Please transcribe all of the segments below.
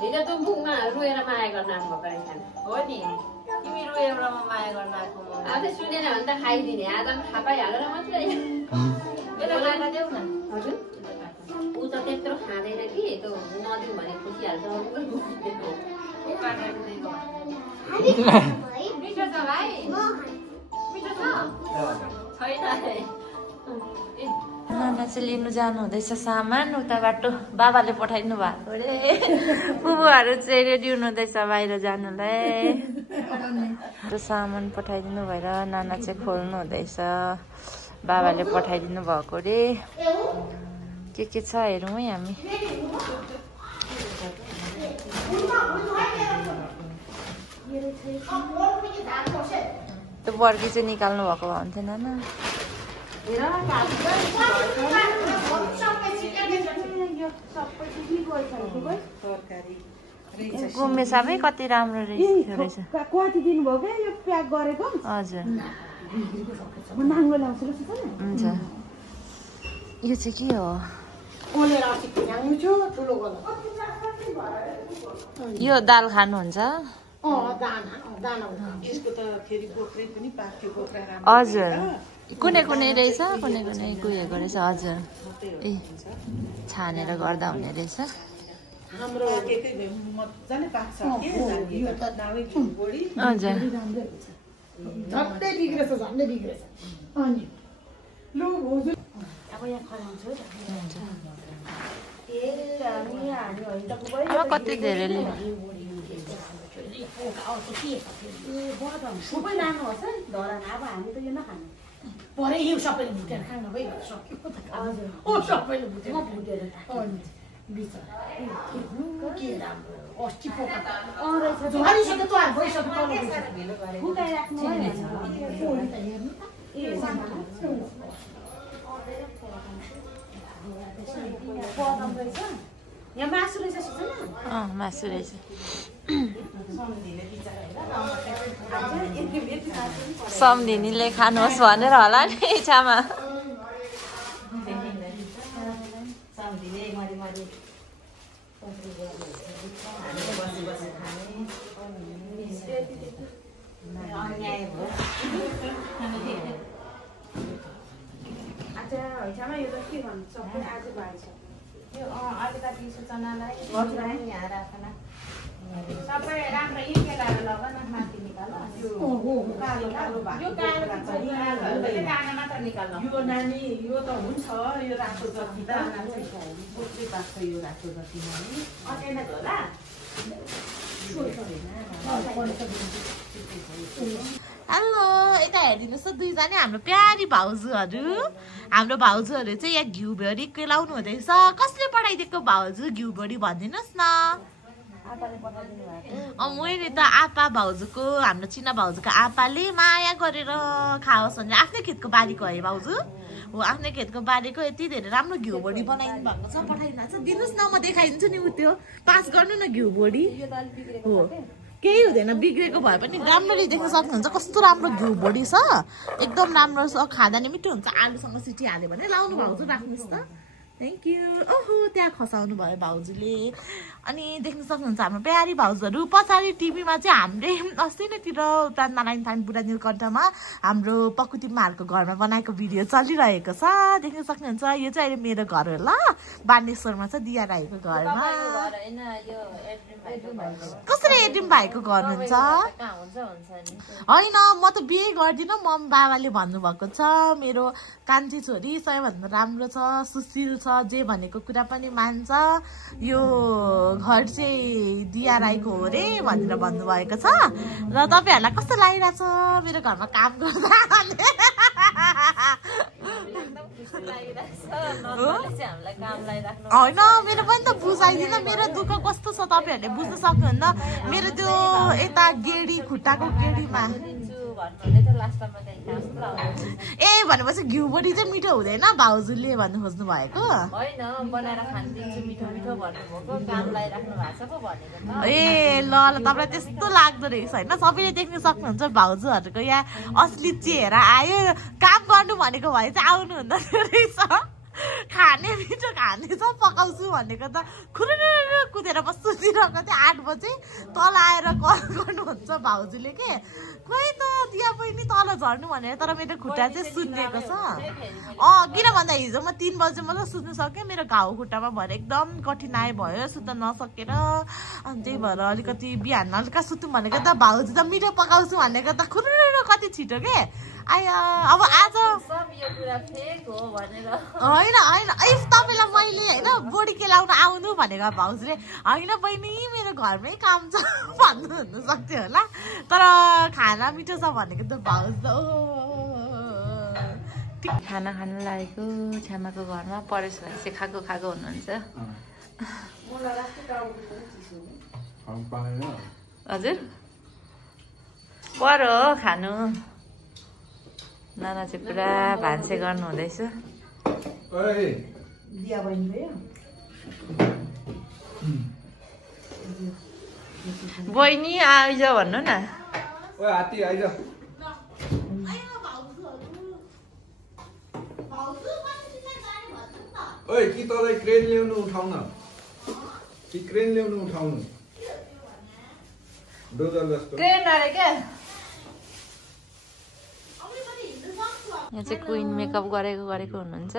हिजो दुम्बुङमा रोएर माया गर्न आउनुभएको रहेछ हो नि तिमी रोएर माया गर्न आएको आज सुनेन भने त खाइदिने आज थाहा पाइहालेर मात्रै बेला खाना देऊ न हजुर ऊ त त्यत्रो खाँदैन कि त्यो नदिउँ भने खुसिहाल्छ मिठो छ भाइ मिठो छ छैन नाना चाहिँ लिनु जानु हुँदैछ सामान उता बाटो बाबाले पठाइदिनु भएको अरे बुबुहरू चाहिँ रेडी हुनुहुँदैछ बाहिर जानुलाई सामान पठाइदिनु भएर नाना चाहिँ खोल्नु हुँदैछ बाबाले पठाइदिनु भएको अरे के छ हेरौँ है हामी त्यो बर्की चाहिँ निकाल्नु भएको भए हुन्थ्यो नाना गुम्मे सबै कति राम्रो रहेछ कति दिन भयो क्या यो प्याक गरेको हजुर हुन्छ यो चाहिँ के हो यो दाल खानुहुन्छ हजुर कुनै कुनै रहेछ कुनै कुनै कुहिएको रहेछ हजुर ए छानेर गर्दा हुने रहेछ अब कति धेरै परे यो सबैले भुटेर खान भइगयो सक्यो सबैले भुटेर भुटेर के राम्रो अस्ति झरिसक्यो त भइसक्यो यहाँ मासु रहेछ मासु रहेछ सम्धिनीले खानुहोस् भनेर होला नि इच्छामा अलिकति सूचनालाई यहाँ राख्न सबै राम्रो इन्केलाएर लग न माथि निकाल यो नानी यो त हुन्छ यो रातो जति त पाक्छ यो रातो जति नानी हेलो यता हेरिदिनुहोस् त दुईजना हाम्रो प्यारी भाउजूहरू हाम्रो भाउजूहरू चाहिँ यहाँ घिउ भ्योरी केलाउनु हुँदैछ कसले पठाइदिएको भाउजू घिउ भ्योरी भनिदिनुहोस् न मैले त आपा भाउजूको हाम्रो चिना भाउजूको आपाले माया गरेर खाओस् भने आफ्नै खेतको बारीको है भाउजू हो आफ्नै खेतको बारीको यति धेरै राम्रो घिउ बोडी बनाइदिनु भएको छ पठाइदिनु भएको छ दिनुहोस् न म देखाइदिन्छु नि उ त्यो पास गर्नु न घिउ बोडी हो केही हुँदैन बिग्रेको भए पनि राम्ररी देख्न सक्नुहुन्छ कस्तो राम्रो घिउ बोडी छ एकदम राम्रो छ खाँदा नि मिठो हुन्छ आलुसँग सिटी हाल्यो भने लाउनु भाउजू राख्नुहोस् त थ्याङ्क यू ओहो त्यहाँ खसाउनु भयो भाउजूले अनि देख्न सक्नुहुन्छ हाम्रो प्यारी भाउजूहरू पछाडि टिभीमा चाहिँ हाम्रै अस्ति नैतिर प्राण नारायण थान बुढा नीलकण्ठमा हाम्रो पकुतिमाहरूको घरमा बनाएको भिडियो चलिरहेको छ देख्न सक्नुहुन्छ यो चाहिँ अहिले मेरो घर हो ल बानेश्वरमा छ दिया राईको घरमा कसरी एड्रिम भाइको घर हुन्छ होइन म त बिहे गर्दिनँ मम बाबाले भन्नुभएको छ मेरो कान्छी छोरी सबैभन्दा राम्रो छ सुशील छ जे भनेको कुरा पनि मान्छ यो घर चाहिँ दिया राईको हो रे भनेर भन्नुभएको छ र तपाईहरुलाई कस्तो लागिरहेछ मेरो घरमा काम गर्दा होइन मेरो पनि त बुझाइदिन मेरो दुःख कस्तो छ तपाईहरुले बुझ्न सक्नुहुन्न मेरो त्यो यता गेडी खुट्टाको गेडीमा भन्नुहुँदै थियो लास्टमा चाहिँ खास लाउँदै ए भनेपछि घिउ बडी चाहिँ मिठो हुँदैन भाउजूले भन्नु खोज्नु भएको होइन बनाएर खानिदिन्छु मिठो मिठो भन्नुभएको काम लगाइराख्नु भएको छ पो भनेको त ए ल तपाईँलाई त्यस्तो लाग्दो रहेछ होइन सबैले देख्न सक्नुहुन्छ भाउजूहरूको यहाँ असली चेहरा आयो काम गर्नु भनेको भए चाहिँ आउनु हुँदो रहेछ खाने मिठो खाने सब पकाउँछु भनेको त खुरुरु कुदेर म सुतिरहेको थिएँ 8 बजे तल आएर कल गर्नुहुन्छ भाउजूले के खोइ त दिया बहिनी तल झर्नु भनेर तर मेरो खुट्टा चाहिँ सुत्नेको छ किन भन्दा हिजो म 3 बजे मात्र सुत्नु सकेँ मेरो घाउ खुट्टामा भएर एकदम कठिनाइ भयो सुत्न नसकेर अनि त्यही भएर अलिकति बिहान हल्का सुत्नु भनेको त भाउजू त मिठो पकाउँछु भनेको त खुरुरु कति छिटो के आया अब आज सब यो कुरा फेक हो भनेर होइन होइन इफ तपाईँलाई मैले होइन बोडी केलाउन आउनु भनेको भाउजूले होइन बहिनी मेरो घरमै काम छ भन्नु हुनु सक्थ्यो होला तर खाना मिठो छ भनेको त भाउजू खाना खान लागेको छ्यामाको घरमा परेश भाइ चाहिँ खाएको हुनुहुन्छ हजुर पर खानु नाना चाहिँ पुरा भान्से गर्नु हुँदैछ बहिनी आइज भन्नु न ओइ कि तँलाई क्रेन ल्याउनु उठाउन कि क्रेन ल्याउनु उठाउनु डोजर जस्तो ट्रेन अरे क्या यहाँ चाहिँ क्विन मेकअप गरेको हुनुहुन्छ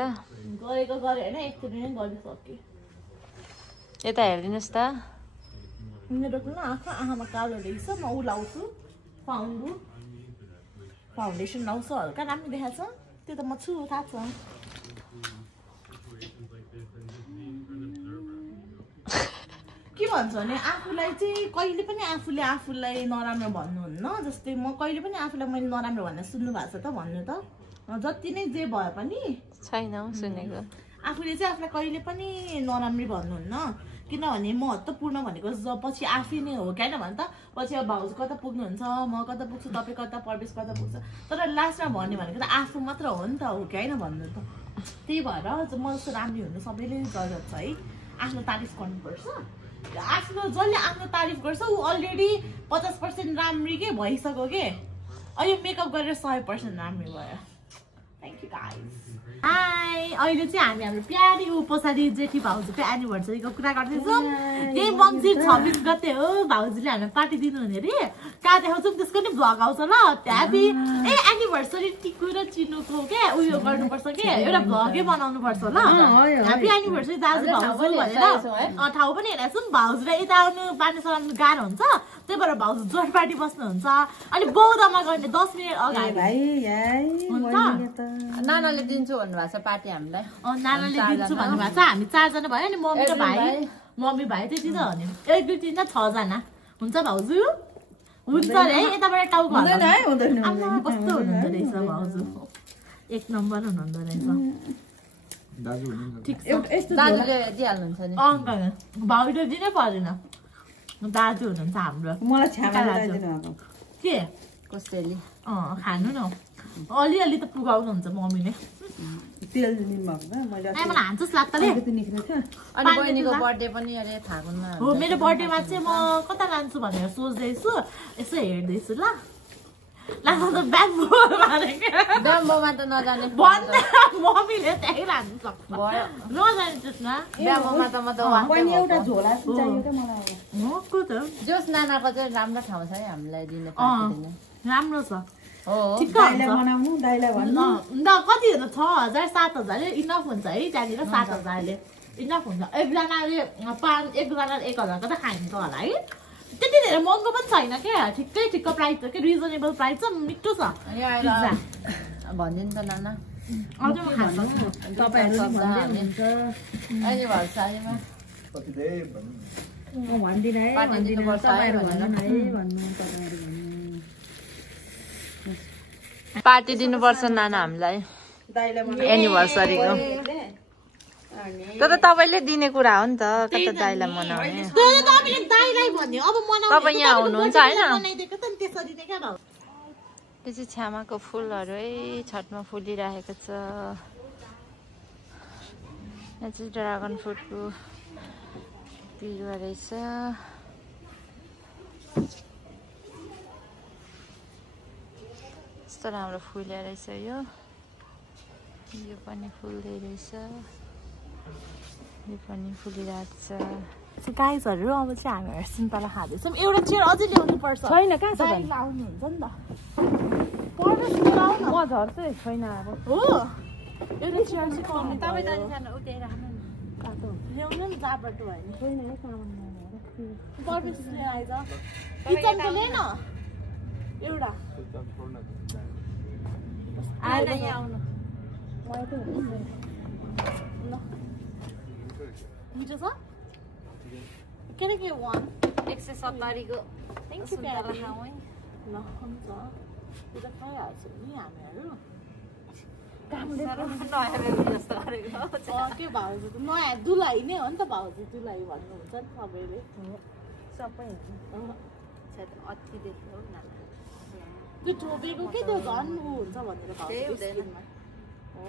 गरेको गरे होइन एकचोटि नै गरिसकेँ यता हेरिदिनुहोस् त मेरो पनि आँखामा कालो रहेछ म ऊ लाउँछु फाउन्डेसन लाउँछु हल्का राम्रो देखाएको छ त्यो त म छु थाहा छ के भन्छ भने आफूलाई चाहिँ कहिले पनि आफूलाई नराम्रो भन्नुहुन्न जस्तै म कहिले पनि आफूलाई मैले नराम्रो भनेर सुन्नु भएको छ त भन्नु त जति नै जे भए पनि छैन सुनेको आफूले चाहिँ आफूलाई कहिले पनि नराम्रै भन्नुहुन्न किनभने महत्त्वपूर्ण भनेको पछि आफै नै हो होइन भने त पछि अब भाउजू कता पुग्नुहुन्छ म कता पुग्छु तपाईँ कता प्रवेश कता पुग्छ तर लास्टमा भन्ने भनेको त आफू मात्र हो नि त हो कि होइन भन्नु त त्यही भएर म जस्तो राम्री हुनु सबैले जरुरत छ है आफ्नो तारिफ गर्नुपर्छ आफ्नो जसले आफ्नो तारिफ गर्छ ऊ अलरेडी 50% राम्री के भइसक्यो के अहिले मेकअप गरेर 100% राम्री भयो थ्याङ्क यू गाइस हाई अहिले चाहिँ हामी हाम्रो प्यारी उपसारी जेठी भाउजूको एनिभर्सरीको कुरा गर्दैछौँ यही मङ्सिर 26 गते हो भाउजूले हामीलाई पार्टी दिनुहुने अरे कहाँ देखाउँछौँ त्यसको नि भ्लग आउँछ ल ह्याप्पी एनिभर्सरी टिकु र चिनुको के उयो गर्नुपर्छ के एउटा भ्लगै बनाउनु पर्छ ल ह्याप्पी एनिभर्सरी दाजु भाउजू भनेर ठाउँ पनि हेरेको छौँ भाउजूलाई यता आउनु पार्टी सलाउनु गाह्रो हुन्छ त्यही भएर भाउजू जोड पार्टी बस्नुहुन्छ अनि बौद्धमा गर्ने 10 मिनट अगाडि नानाले दिन्छु भन्नुभएको छ पार्टी हामीलाई नानाले दिन्छु भन्नुभएको छ हामी 4 जना भयो नि मम्मी भाइ त्यति त हो नि 1 2 3 4 जना हुन्छ भाउजू हुन्छ अरे है यताबाट टाउको हुँदैन कस्तो हुनुहुँदो रहेछ भाउजू 1 नम्बर हुनुहुँदो रहेछ दाजुले दिइहाल्नुहुन्छ नि भाउजूले दिनै पर्दैन दाजु हुनुहुन्छ हाम्रो मलाई के कसैले खानु न अलिअलि त पुगाउनुहुन्छ मम्मीले तेल मैले मलाई हान्छस् लाग्ताले अनि बहिनीको बर्थडे पनि अरे फागुनमा हो मेरो बर्थडेमा चाहिँ म कता लान्छु भनेर सोच्दैछु यसो हेर्दैछु ल लानु त ब्याम्बोमा त नजाने मम्मीले त्यही लानु सक्छ नजाने त्यसमा ब्याम्बोमा त म त एउटा झोला चाहियो क्या मलाई जोस् नानाको चाहिँ राम्रो ठाउँ छ है हामीलाई दिने राम्रो छ दाइलाई भन्नु कति हुन्छ 6000 7000 इनफ हुन्छ है त्यहाँनिर 7000ले इनफ हुन्छ एकजनाले 1000 को त खाइन्छ होला है त्यति धेरै महँगो पनि छैन क्या ठिक्क प्राइस छ कि रिजनेबल प्राइस छ मिठो छ भनिदिनु त नाना पार्टी दिनुपर्छ नाना हामीलाई एनिभर्सरीको तर तपाईँले दिने कुरा हो नि त कता दाइलाई मनाउने तपाईँ यहाँ हुनुहुन्छ होइन यो चाहिँ छ्यामाको फुलहरू है छतमा फुलिरहेको छ। यहाँ चाहिँ ड्रागन फ्रुटको बिरुवा रहेछ। यस्तो राम्रो फुल्या रहेछ यो पनि फुल्दै रहेछ, यो पनि फुलिरहेको छ। गाइजहरू अब चाहिँ हामीहरू सुन्तला खाँदैछौँ। एउटा चेयर अझै ल्याउनु पर्छ। छैन कहाँ छ आउनुहुन्छ नि त म झर्छु छैन अब हो एउटा चेयर चाहिँ कमी तपाईँ जाने खाना उतै राख्नु नि ल्याउनु नि जाबाट भयो नि छैन पर्फेक्ट आइज किचन त ल्याएन एउटा आएन यहाँ आउनु ल मिठो छ के वान 170 को थ्याङ्क यू प्यारा खाऊ है ल हुन्छ त्यो त खाइहाल्छौँ नि हामीहरू के भाउजू त नयाँ दुलाई नै हो नि त भाउजू दुलाई भन्नुहुन्छ नि सबैले सबै अति देख्यो त्यो छोपेको के त्यो झन् ऊ हुन्छ भनेर भाउजू स्किनमा हो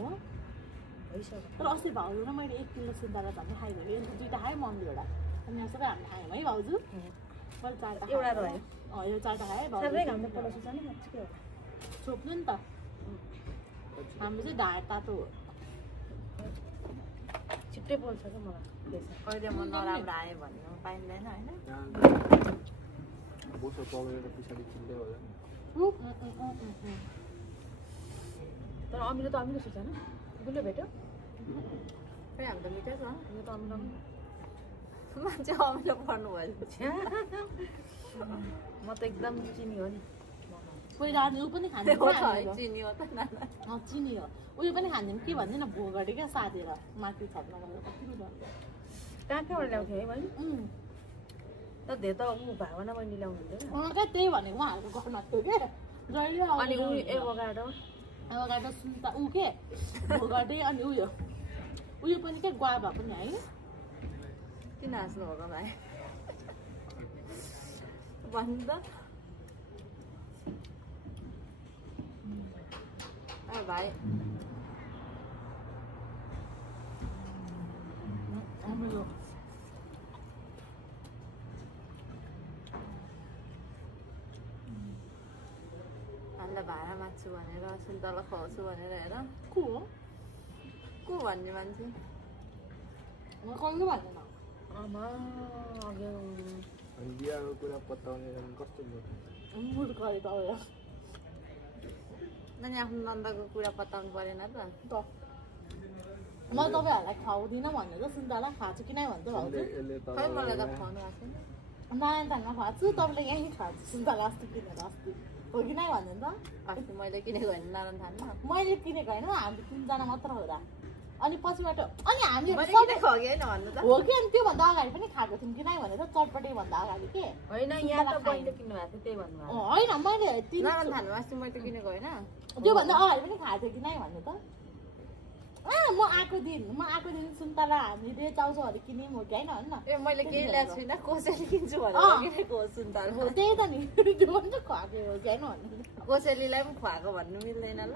तर अस्ति भाउजू र मैले 1 किलो सुन्तला झन् खाइदिएँ अन्त 2टा खाएँ मम्मी एउटा अनि यहाँ सबै हामी खायौँ है भाउजू मैले 4टा एउटा रह्यो यो 4टा खाएँ भाउजू छोप्नु नि त हाम्रो चाहिँ ढाड तातो हो छिट्टै बोल्छ क्या मलाई कहिले म नराम्रो आएँ भन्नु पाइँदैन होइन बोसो पगेर पछाडि चिल्दै होला तर अमिलो त अमिलो छ नि गुलियो भेट्यो खै हाम्रो त मिठो छ यो त अमिलो मान्छे अमिलो पर्नु भयो म त एकदम चिनी हो नि कोही रानी ऊ पनि खान्छ चिनी हो त चिनी हो उयो पनि खान्छौँ के भन्दैन भोगडे क्या साधेर माथि छप्न गएर कति कहाँ कहाँबाट ल्याउँथ्यो है मैले त धेरै त भावना बहिनी ल्याउनु हुन्थ्यो क्या त्यही भनेको उहाँहरूको घरमा थियो क्या जहिले अनि एभोकाडो सुन्ता ऊ के भोगडे अनि उयो पनि क्या गुआभा पनि है किन हाँस्नु भएको भाइ भन्नु त भाइ अमिलो हामीलाई भाडा माग्छु भनेर सुन्तला खुवाउँछु भनेर हेर को भन्ने मान्छे कहिले भन्दैन आमा अघि अनि बिहाको कुरा पत्ताउने कस्तो मूर्ख अरे तपाईँ नानी आफ्नो नन्दको कुरा पत्ताउनु परेन त म तपाईँहरूलाई खुवाउँदिनँ भन्ने त सुन्तला खाएको कि नै भन्छ भाउजू खै मलाई त खुवाउनु भएको छैन नयाँ धानमा खुवाएको छु तपाईँले यहीँ खाएको सुन्तला अस्ति किनेर अस्ति हो कि नै भन्नु त अस्ति मैले किनेको होइन नारायण थानमा मैले किनेको होइन हामी 3जना मात्र हो र अनि पछिबाट अनि हामी मैले किनेको हो कि होइन भन्नु त हो कि अनि त्योभन्दा अगाडि पनि खाएको थियौँ कि नै भनेर चटपटे भन्दा अगाडि के होइन यहाँ त बहिनीले किन्नु भएको थियो त्यही भन्नु होइन मैले नारायण थानमा अस्ति मैले त किनेको होइन त्योभन्दा अगाडि पनि खाएको थियो कि नै भन्नु त म आएको दिन सुन्तला हामीले चाउचाउहरू किन्यौँ हो कि होइन भन्न ए मैले केही ल्याएको छुइनँ कोसेली किन्छु भनेर किनेको हो सुन्तला त्यही त नि त्यो पनि त खुवाएको हो कि होइन भन्नु कोसेलीलाई पनि खुवाएको भन्नु मिल्दैन ल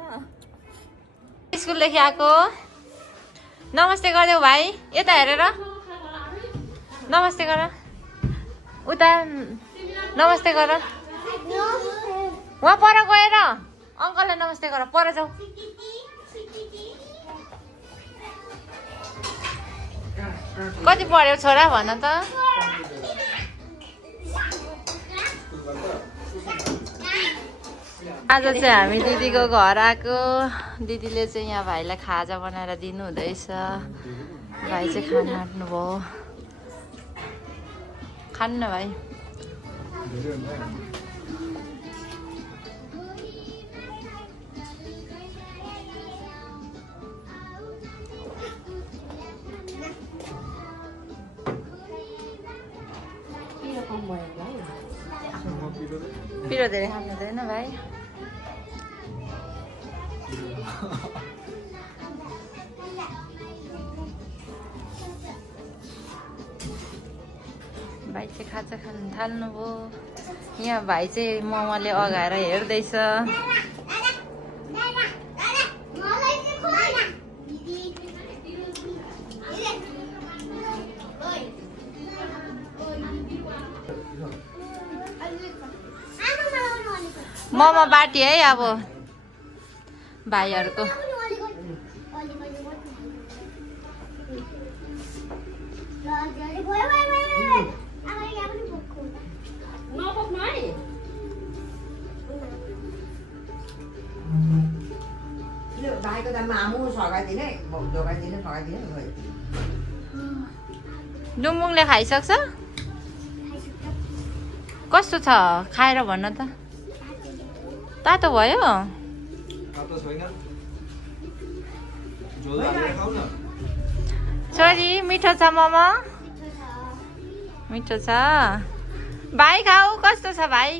स्कुलदेखि आएको नमस्ते गरिदेऊ भाइ यता हेरेर नमस्ते गर उता नमस्ते गर वहाँ पर गएर अङ्कललाई नमस्ते गर पर जाऊ कति पढ्यो छोरा भन त आज चाहिँ हामी दिदीको घर आएको दिदीले चाहिँ यहाँ भाइलाई खाजा बनाएर दिनु हुँदैछ भाइ चाहिँ खान आँट्नुभयो खानु न भाइ पिरो धेरै खानु हुँदैन भाइ भाइ चाहिँ खाजा खानु थाल्नुभयो यहाँ भाइ चाहिँ मोमोले अगाएर हेर्दैछ मोमो बाटी है अब भाइहरूको। नबोक्नु है भाइको दाममा आमु सघाइदिने जोगाइदिने सघाइदिने डुम्बुङले खाइसक्छ? कस्तो छ खाएर भन्न त। तातो भयो? तातो छैन। झोल हालेर खाऊ न। छोरी मिठो छ मोमो? मिठो छ। भाइ खाऊ कस्तो छ भाइ?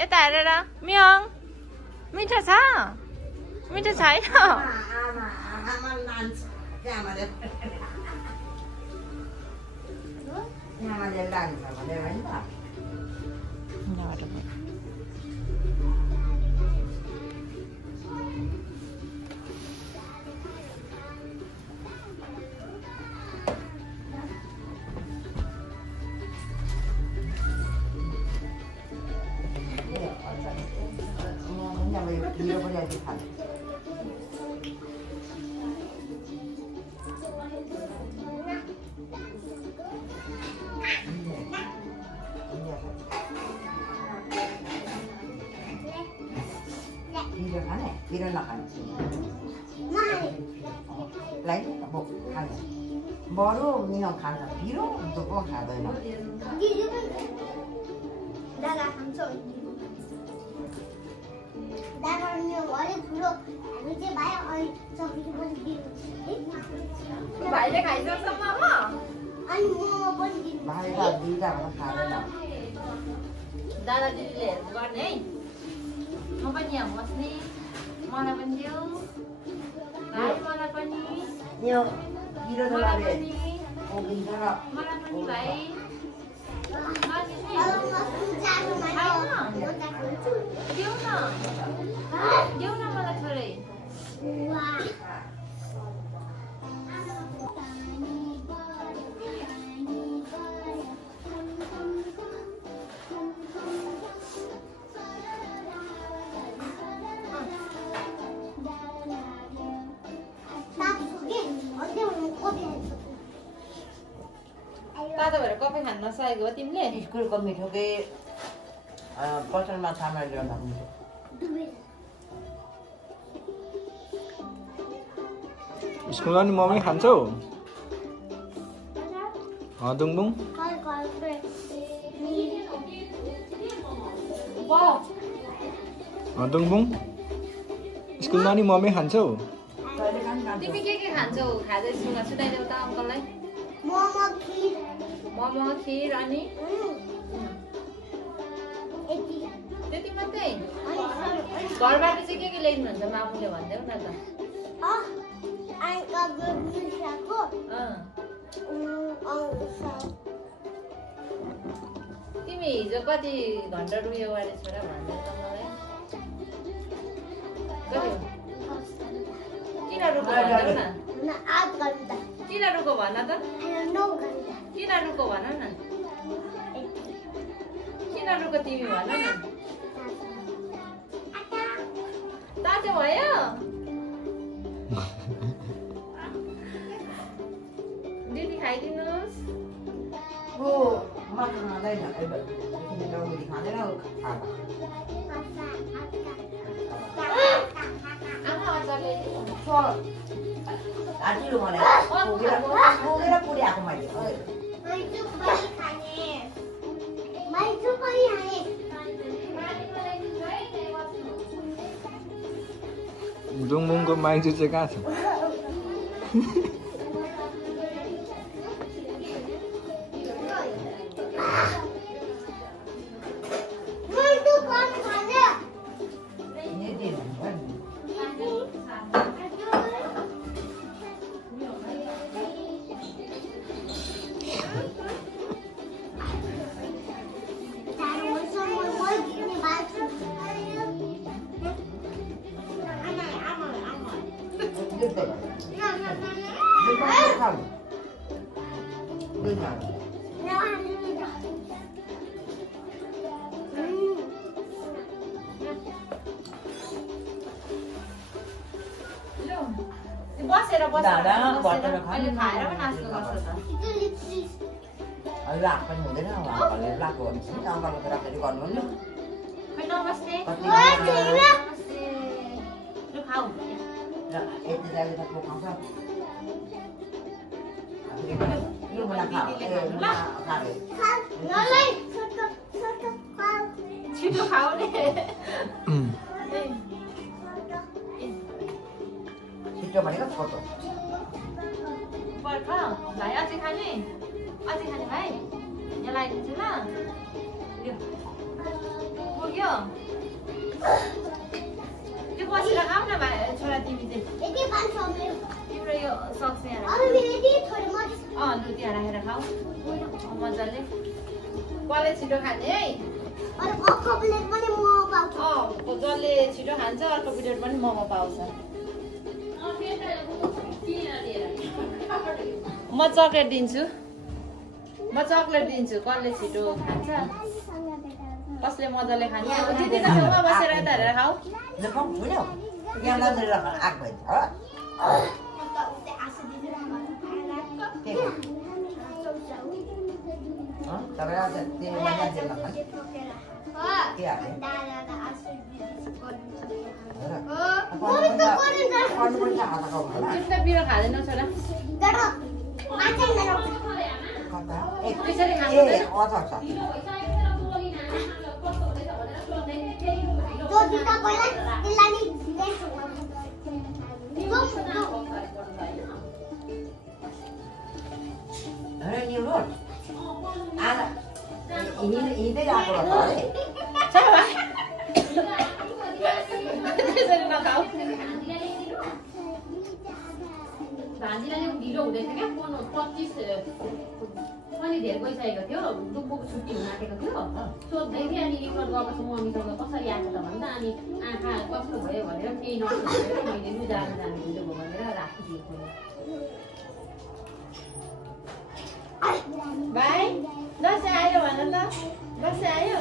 यता हेरेर मियोङ मिठो छ? मिठो छैन? बरु मियोङ खान्छ पिरो दुःखो खाँदैन। भाइले खाइसक्छ मोमो? भाइ त दुईटा खाँदैन। दादा दिदीले हेल्प गर्ने है। म पनि यहाँ बस्ने। मलाई पनि देऊ भाइ, मलाई पनि। यो पिरो मलाई पनि ओगिन्छ र मलाई पनि भाइ। देऊ न मलाई थोरै। तातो भएर कफी खान नसकेको हो तिमीले? स्कुलको मिठो कि पसलमा सामान ल्याउँदा मिठो। स्कुलमा नि मम्मी खान्छौ? दुङदुङ दुङदुङ स्कुलमा नि मम्मी खान्छौ? तिमी के खान्छौ? खाँदै स्कुलमा सुनाइदेऊ त अङ्कललाई। मोमो खिर अनि त्यति मात्रै? घरबाट चाहिँ के ल्याइदिनुहुन्छ मामुले भनिदेऊ न त। तिमी हिजो कति घन्टा रुयो वाले छोरा भन्दै त मलाई? किन रुको भन्देऊ न? किन रुको भन त? किन रुको भन न? किन रुको तिमी भन न? तातो भयो? दिदी खाइदिनुहोस्। मासु खाँदैन डौरी खाँदैन आमा अचार ल्याइदिनु। आँटिलो मलाई पुगेर पुरी आएको मैले। दुङदुङको माइजू चाहिँ कहाँ छ? बसेर दादा, बसेर खानु। अहिले खाएर पनि नाच्नु पर्छ त अहिले राख पनि हुँदैन उहाँहरूले राखेको भने चाहिँ अङ्कलको राखेर गर्नुहुन्न खै नबस्ने कति नमस्ते लु खाऊ र यति जाने त खाउँछ यो मलाई खा छिटो खाऊ नि छिटो भनेको छोटो पर्ख भाइ अझै खाने भाइ यहाँ लगाइदिन्छु ल यो पुग्यो त्यो बसेर खाऊ न भाइ छोरा तिमी चाहिँ तिम्रो यो सक्छ यहाँ लु त्यहाँ राखेर खाऊ मजाले कसले छिटो खाने है जसले छिटो खान्छ अर्को प्लेट पनि मोमो पाउँछ म चक्लेट दिन्छु कसले छिटो खान्छ कसले मजाले खान्छ दिदीको छेउमा बसेर यता हेरेर खाऊ जुन बिरो खाँदैन छोरा त्यसरी खानु हिँड्दै आएको त्यसरी नखाऊ भान्जीलाई ढिलो हुँदैछ क्या 25 पनि धेरै गइसकेको थियो डुब्बोको छुट्टी हुन आँटेको थियो सोध्दै थिएँ अनि रिपोर्ट गएको छु मम्मीसँग कसरी आएको त भन्दा अनि आँखा कस्तो भयो भनेर केही नसोधेर मैले लु जानु ढिलो भयो भनेर राखिदिएको भाइ दसैँ आयो भन त दसैँ आयो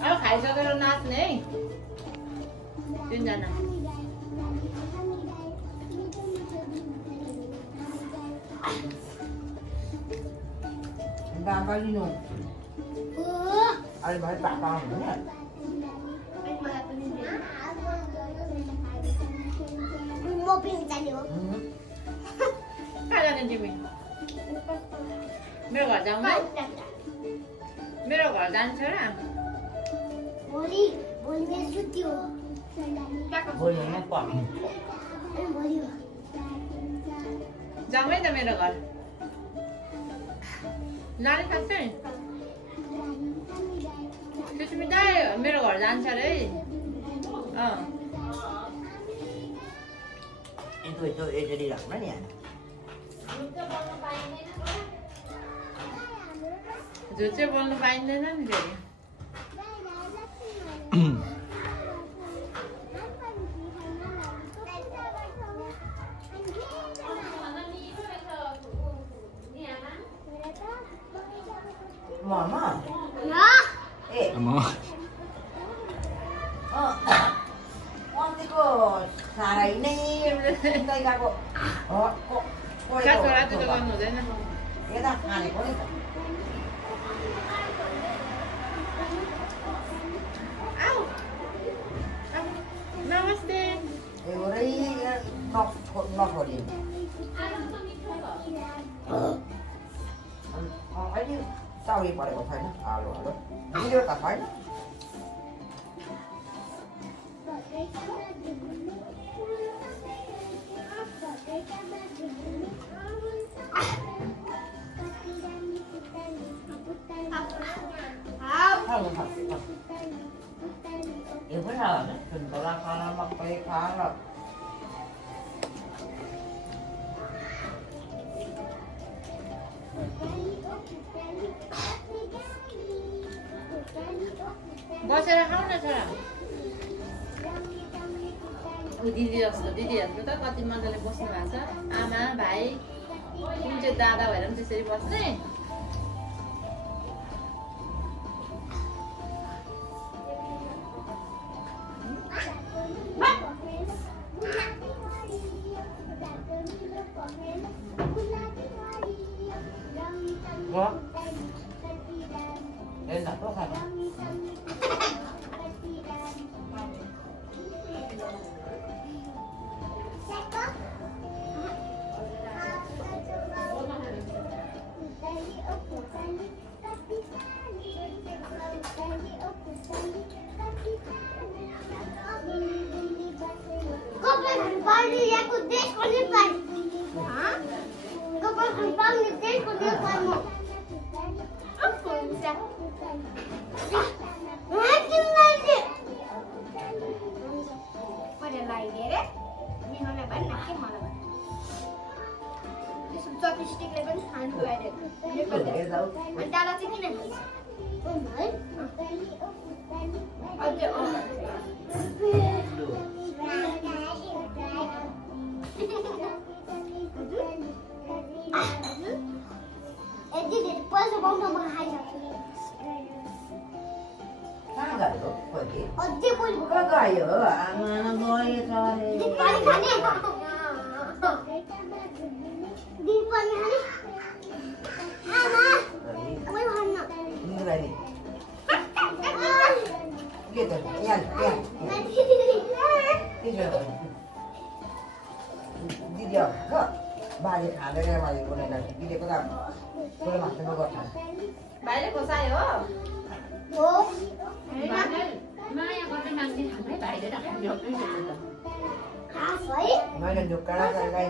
अब खाइसकेर नाच्ने है तिनजना Đang có đi nụ anh phải tặng con nữa nè Khai ra lên chị mình मेरो घर जाउँ है मेरो घर जान्छ र Boleh nak buat जाउँ है त मेरो घर लाने खान्छ नि त्यसपछि दाइ मेरो घर जान्छ रे Itu jadi rak mana ya? झुट चाहिँ बोल्नु पाइँदैन नि फेरि Mama. Mama. Onti ko sarai नै kai gएको छोरा त्यो गर्नु हुँदैन यता खानेको नि त नमस्ते एउटै नछोडी अहिले चाउरी परेको छैन आलु बिग्रेको त छैन Yêu cái nào đó, đừng có ra con mặc cái khá rồi. बसेर खाऊ न छोरा दिदी जस्तो त कति मजाले बस्नु भएको छ आमा भाइ कुन चाहिँ दादा भएर पनि त्यसरी बस्ने Enak tuh kan. भाइले खोसायो हो माया गर्ने मान्छे खाँदै भाइले त मैले ढुक्काडा गाई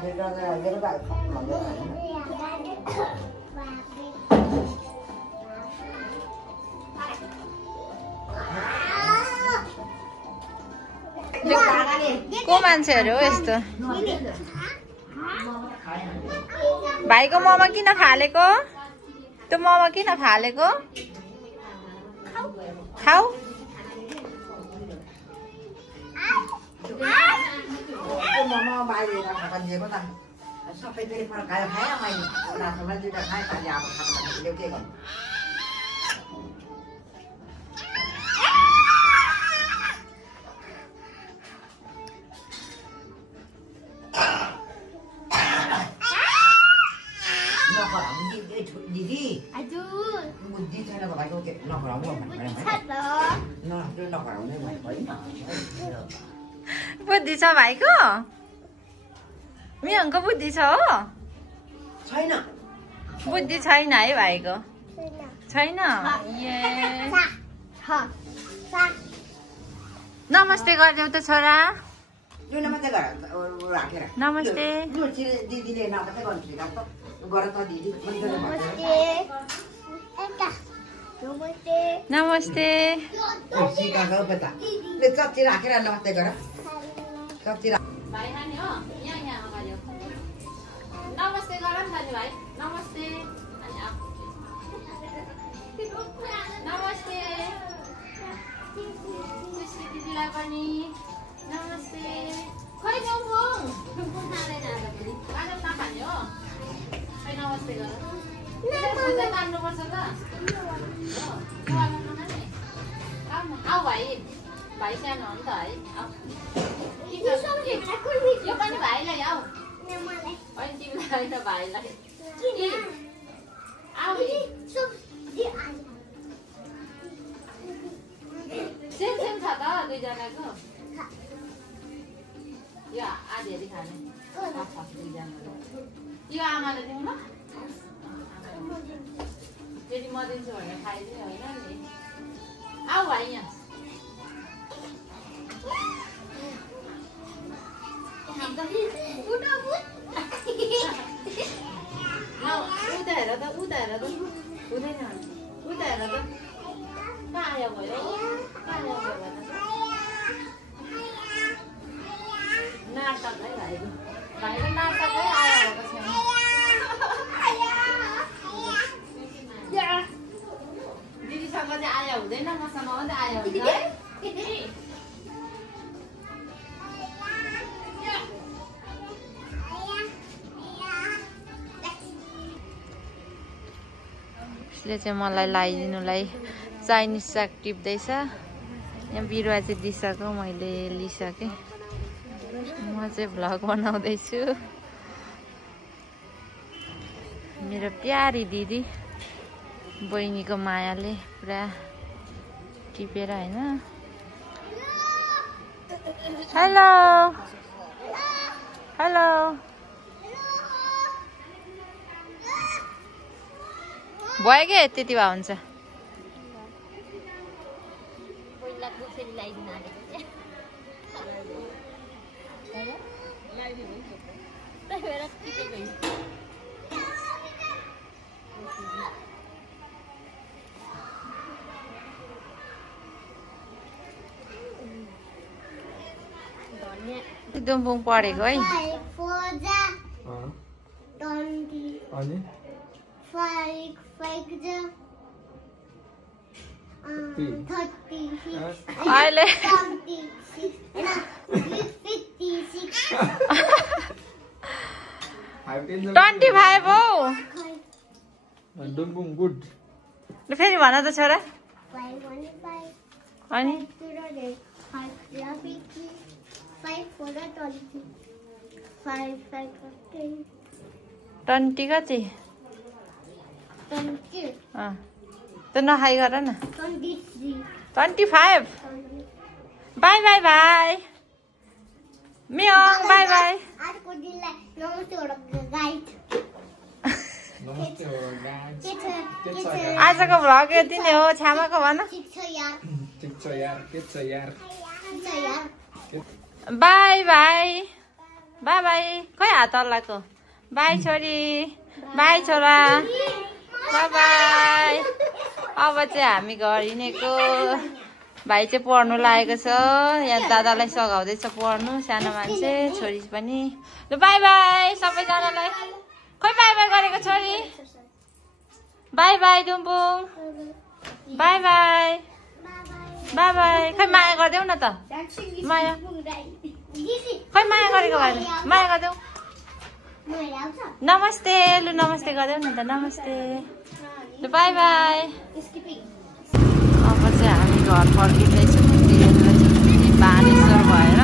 को मान्छेहरू हो यस्तो भाइको मोमो किन फालेको त्यो मोमो किन फालेको खाऊ मोमो बाहिर खान दिएको त सबै फेरि फर्कायो खाएँ मैले रातमा दुईवटा खाएँ पानी अब खानु के गर्नु दिदी बुद्धि छैन भाइको के नखराउने नखराउने बुद्धि छ भाइको मियङको बुद्धि छ हो छैन बुद्धि छैन है भाइको छैन नमस्ते गरिदेऊ त छोरा मात्रै राखेर नमस्ते दिदीले नमात्रै गर्नु गर त दिदी नमस्ते सिकाएको पो त ले चच्ची राखेर नमस्ते गर चच्ची भाइ खाने हो यहाँ अगाडि नमस्ते गर नि त भाइ नमस्ते नमस्ते खुसी दिदीलाई पनि नमस्ते खै जाउँ खाँदैन आज फेरि आज नखाने हो खै नमस्ते गर मान्नुपर्छ त आऊ भाइ भाइ सानो हो नि त है यो पनि भाइलाई आऊ होइन तिमीलाई होइन भाइलाई आऊ सेम सेम छ त दुईजनाको यो आधी आधी खाने दुईजनाको यो आमाले दिउँ ल फेरि म दिन्छु भनेर खाइदियो होइन नि आऊ भाइ यहाँ उता हेर त हुँदैन उता हेर त कहाँ आयो भयो नाटक है भाइको नाटकै आयो भएको छैन दिदीसँग चाहिँ आयो हुँदैन मसँग मात्रै आयो हुन्छ है यसले चाहिँ मलाई लगाइदिनुलाई चाइनिज साग टिप्दैछ यहाँ बिरुवा चाहिँ दिइसक्यो मैले लिइसकेँ म चाहिँ भ्लग बनाउँदैछु मेरो प्यारी दिदी बहिनीको मायाले पुरा टिपेर होइन। हेलो हेलो भयो के त्यति भए हुन्छ। दुम्बुङ पढेको है। अनि अहिले 25 हो। डुम्बुङ गुड। फेरि भन त छोरा। अनि 20 कति? त नखाइ गर न। 25। बाई बाई बाई मियोङ बाई बाई। आजको भ्लग यति नै हो। छ्यामाको भन। Bye bye bye bye. खै हात हल्लाएको। बाई छोरी बाई छोरा बाई बाई। अब चाहिँ हामी घर हिँडेको। भाइ चाहिँ पढ्नु लागेको छ। यहाँ दादालाई सघाउँदैछ पढ्नु। सानो मान्छे छोरी पनि। ल बाई बाई सबैजनालाई। खै बाई बाई गरेको छोरी। बाई बाई डुम्बुङ बाई बाई बाई बाई। खै माया गरिदेऊ न त माया। खै माया गरेको भएर माया गरिदेऊ। नमस्ते लु नमस्ते गरिदेऊ न त नमस्ते। ल बाई बाई। अब चाहिँ हामी घर फर्किँदैछौँ। बानेश्वर भएर